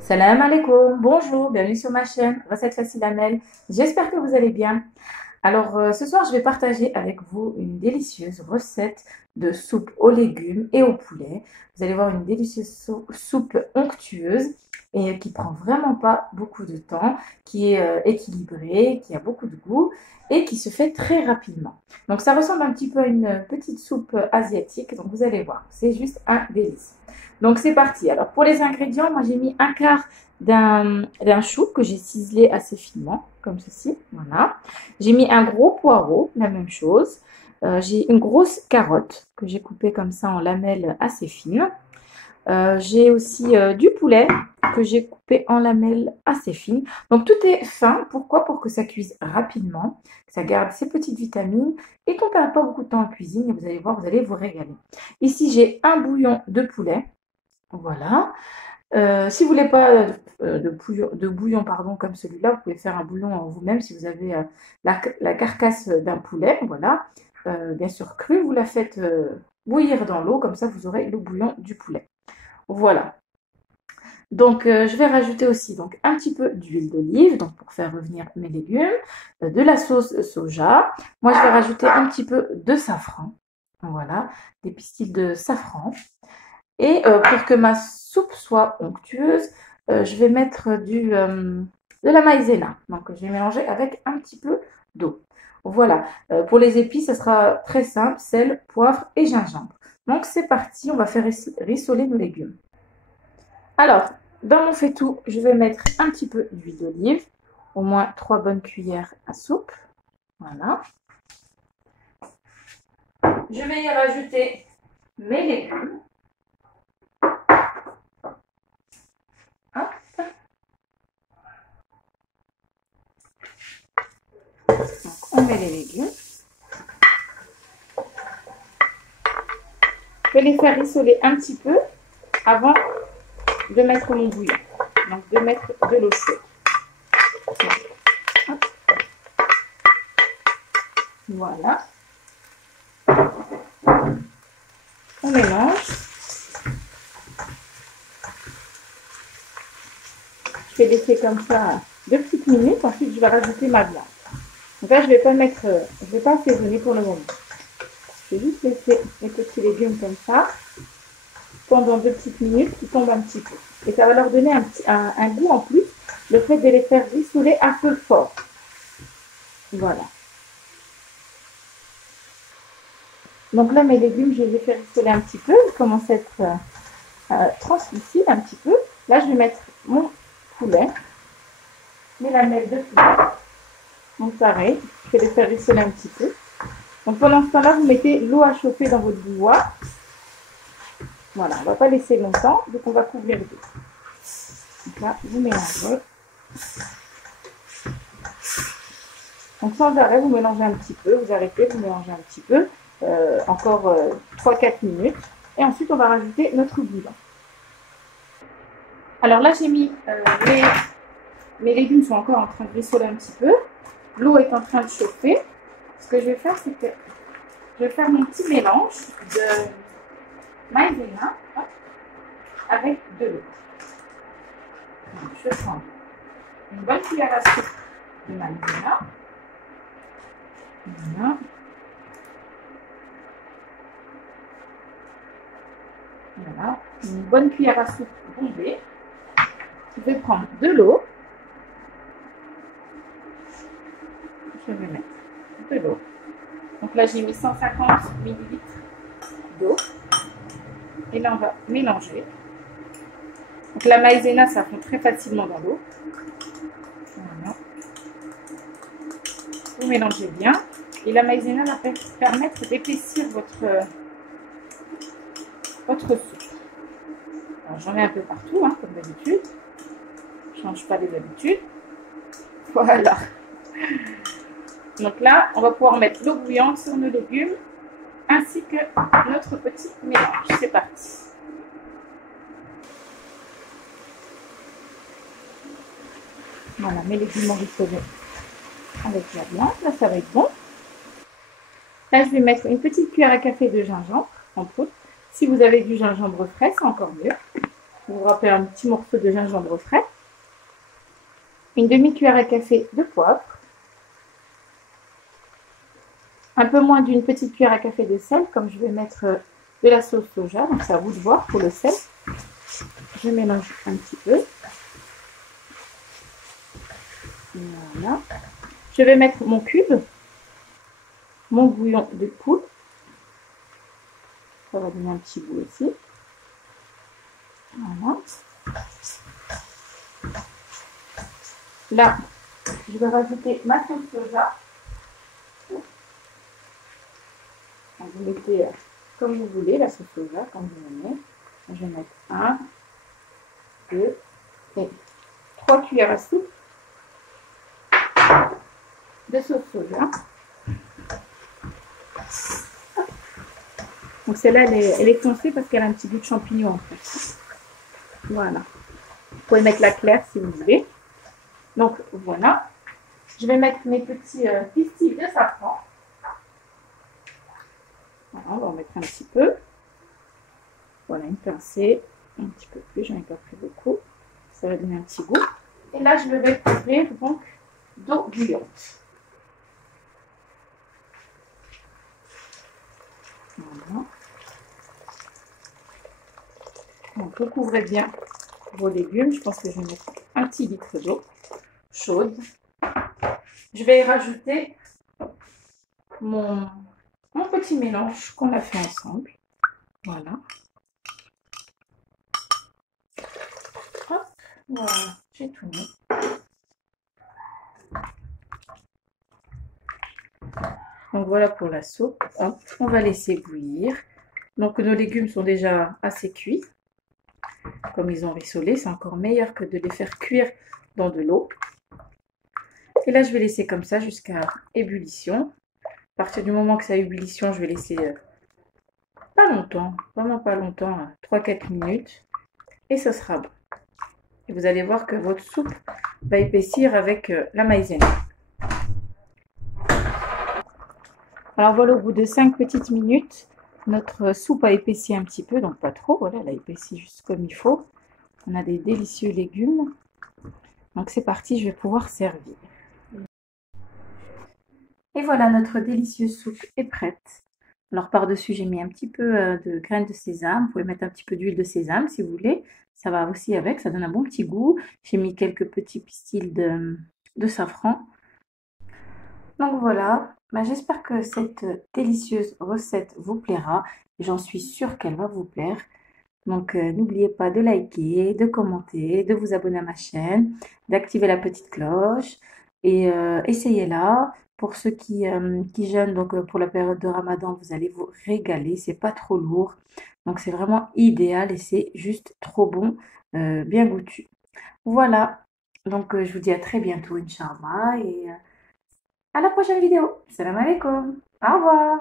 Salam alaikum, bonjour, bienvenue sur ma chaîne, recette facile Amel. J'espère que vous allez bien. Alors ce soir, je vais partager avec vous une délicieuse recette de soupe aux légumes et au poulet. Vous allez voir une délicieuse soupe onctueuse et qui prend vraiment pas beaucoup de temps, qui est équilibrée, qui a beaucoup de goût et qui se fait très rapidement. Donc ça ressemble un petit peu à une petite soupe asiatique, donc vous allez voir, c'est juste un délice. Donc c'est parti. Alors pour les ingrédients, moi j'ai mis un quart d'un chou que j'ai ciselé assez finement, comme ceci. Voilà. J'ai mis un gros poireau, la même chose. J'ai une grosse carotte que j'ai coupée comme ça en lamelles assez fines. J'ai aussi du poulet que j'ai coupé en lamelles assez fines. Donc tout est fin. Pourquoi? Pour que ça cuise rapidement, que ça garde ses petites vitamines et qu'on ne perd pas beaucoup de temps en cuisine. Et vous allez voir, vous allez vous régaler. Ici, j'ai un bouillon de poulet. Voilà. Si vous voulez pas de bouillon pardon, comme celui-là, vous pouvez faire un bouillon vous-même si vous avez la carcasse d'un poulet. Voilà. Bien sûr, crue, vous la faites bouillir dans l'eau, comme ça vous aurez le bouillon du poulet. Voilà. Donc, je vais rajouter aussi donc, un petit peu d'huile d'olive donc pour faire revenir mes légumes, de la sauce soja. Moi, je vais rajouter un petit peu de safran. Voilà, des pistils de safran. Et pour que ma soupe soit onctueuse, je vais mettre de la maïzena. Donc, je vais mélanger avec un petit peu d'eau. Voilà. Pour les épices, ça sera très simple, sel, poivre et gingembre. Donc, c'est parti, on va faire rissoler nos légumes. Alors, dans mon faitout, je vais mettre un petit peu d'huile d'olive, au moins 3 bonnes cuillères à soupe. Voilà. Je vais y rajouter mes légumes. Donc, on met les légumes. Je vais les faire rissoler un petit peu avant de mettre mon bouillon. Donc, de mettre de l'eau chaude. Voilà. On mélange. Je vais laisser comme ça 2 petites minutes. Ensuite, je vais rajouter ma viande. Donc là, je ne vais pas mettre, je vais pas assaisonner pour le moment. Je vais juste laisser les petits légumes comme ça pendant 2 petites minutes qui tombent un petit peu. Et ça va leur donner un goût en plus, le fait de les faire rissoler à feu fort. Voilà. Donc là, mes légumes, je les ai fait rissoler un petit peu. Ils commencent à être translucides un petit peu. Là, je vais mettre mon poulet, mes lamelles de poulet. Donc pareil, je vais les faire rissoler un petit peu. Donc pendant ce temps-là, vous mettez l'eau à chauffer dans votre bouilloire. Voilà, on ne va pas laisser longtemps, donc on va couvrir d'eau. Donc là, vous mélangez. Donc sans arrêt, vous mélangez un petit peu, vous arrêtez, vous mélangez un petit peu, encore 3-4 minutes. Et ensuite, on va rajouter notre bouillon. Alors là, j'ai mis mes légumes sont encore en train de rissoler un petit peu. L'eau est en train de chauffer. Ce que je vais faire, c'est que je vais faire mon petit mélange de maïzena avec de l'eau. Je prends une bonne cuillère à soupe de maïzena. Voilà. Voilà. Une bonne cuillère à soupe bombée. Je vais prendre de l'eau. Je vais mettre de l'eau. Donc là, j'ai mis 150 ml d'eau. Et là, on va mélanger. Donc la maïzena, ça fond très facilement dans l'eau. Voilà. Vous mélangez bien. Et la maïzena va permettre d'épaissir votre soupe. Alors j'en mets un peu partout, hein, comme d'habitude. Je ne change pas les habitudes. Voilà. Donc là, on va pouvoir mettre l'eau bouillante sur nos légumes ainsi que notre petit mélange. C'est parti. Voilà, mes légumes ont rissolé avec la viande. Là, ça va être bon. Là, je vais mettre une petite cuillère à café de gingembre en poudre. Si vous avez du gingembre frais, c'est encore mieux. Vous râpez un petit morceau de gingembre frais, une demi-cuillère à café de poivre, un peu moins d'une petite cuillère à café de sel, comme je vais mettre de la sauce soja, donc c'est à vous de voir pour le sel. Je mélange un petit peu. Voilà. Je vais mettre mon cube, mon bouillon de poule. Ça va donner un petit goût aussi. Voilà. Là, je vais rajouter ma sauce soja. Vous mettez comme vous voulez la sauce soja, comme vous aimez. Je vais mettre 1, 2 et 3 cuillères à soupe de sauce soja. Donc celle-là, elle est foncée parce qu'elle a un petit goût de champignon en fait. Voilà. Vous pouvez mettre la claire si vous voulez. Donc voilà. Je vais mettre mes petits pistils de safran. Voilà, on va en mettre un petit peu. Voilà, une pincée. Un petit peu plus, j'en ai pas pris beaucoup. Ça va donner un petit goût. Et là, je vais couvrir donc d'eau bouillante. Voilà. Donc, recouvrez bien vos légumes. Je pense que je vais mettre un petit litre d'eau chaude. Je vais y rajouter mon petit mélange qu'on a fait ensemble. Voilà. Hop, voilà, j'ai tout mis. Donc voilà pour la soupe. Hop, on va laisser bouillir. Donc nos légumes sont déjà assez cuits. Comme ils ont rissolé, c'est encore meilleur que de les faire cuire dans de l'eau. Et là, je vais laisser comme ça jusqu'à ébullition. À partir du moment que ça a ébullition, je vais laisser pas longtemps, vraiment pas longtemps, 3-4 minutes. Et ça sera bon. Et vous allez voir que votre soupe va épaissir avec la maïzena. Alors voilà, au bout de 5 petites minutes, notre soupe a épaissi un petit peu, donc pas trop. Voilà, elle a épaissi juste comme il faut. On a des délicieux légumes. Donc c'est parti, je vais pouvoir servir. Et voilà, notre délicieuse soupe est prête. Alors par-dessus, j'ai mis un petit peu de graines de sésame. Vous pouvez mettre un petit peu d'huile de sésame si vous voulez. Ça va aussi avec, ça donne un bon petit goût. J'ai mis quelques petits pistils de safran. Donc voilà, j'espère que cette délicieuse recette vous plaira. J'en suis sûre qu'elle va vous plaire. Donc n'oubliez pas de liker, de commenter, de vous abonner à ma chaîne, d'activer la petite cloche et essayez-la. Pour ceux qui jeûnent, donc pour la période de Ramadan, vous allez vous régaler. C'est pas trop lourd, donc c'est vraiment idéal et c'est juste trop bon, bien goûtu. Voilà, donc je vous dis à très bientôt, Inch'Allah, et à la prochaine vidéo. Salam alaikum. Au revoir.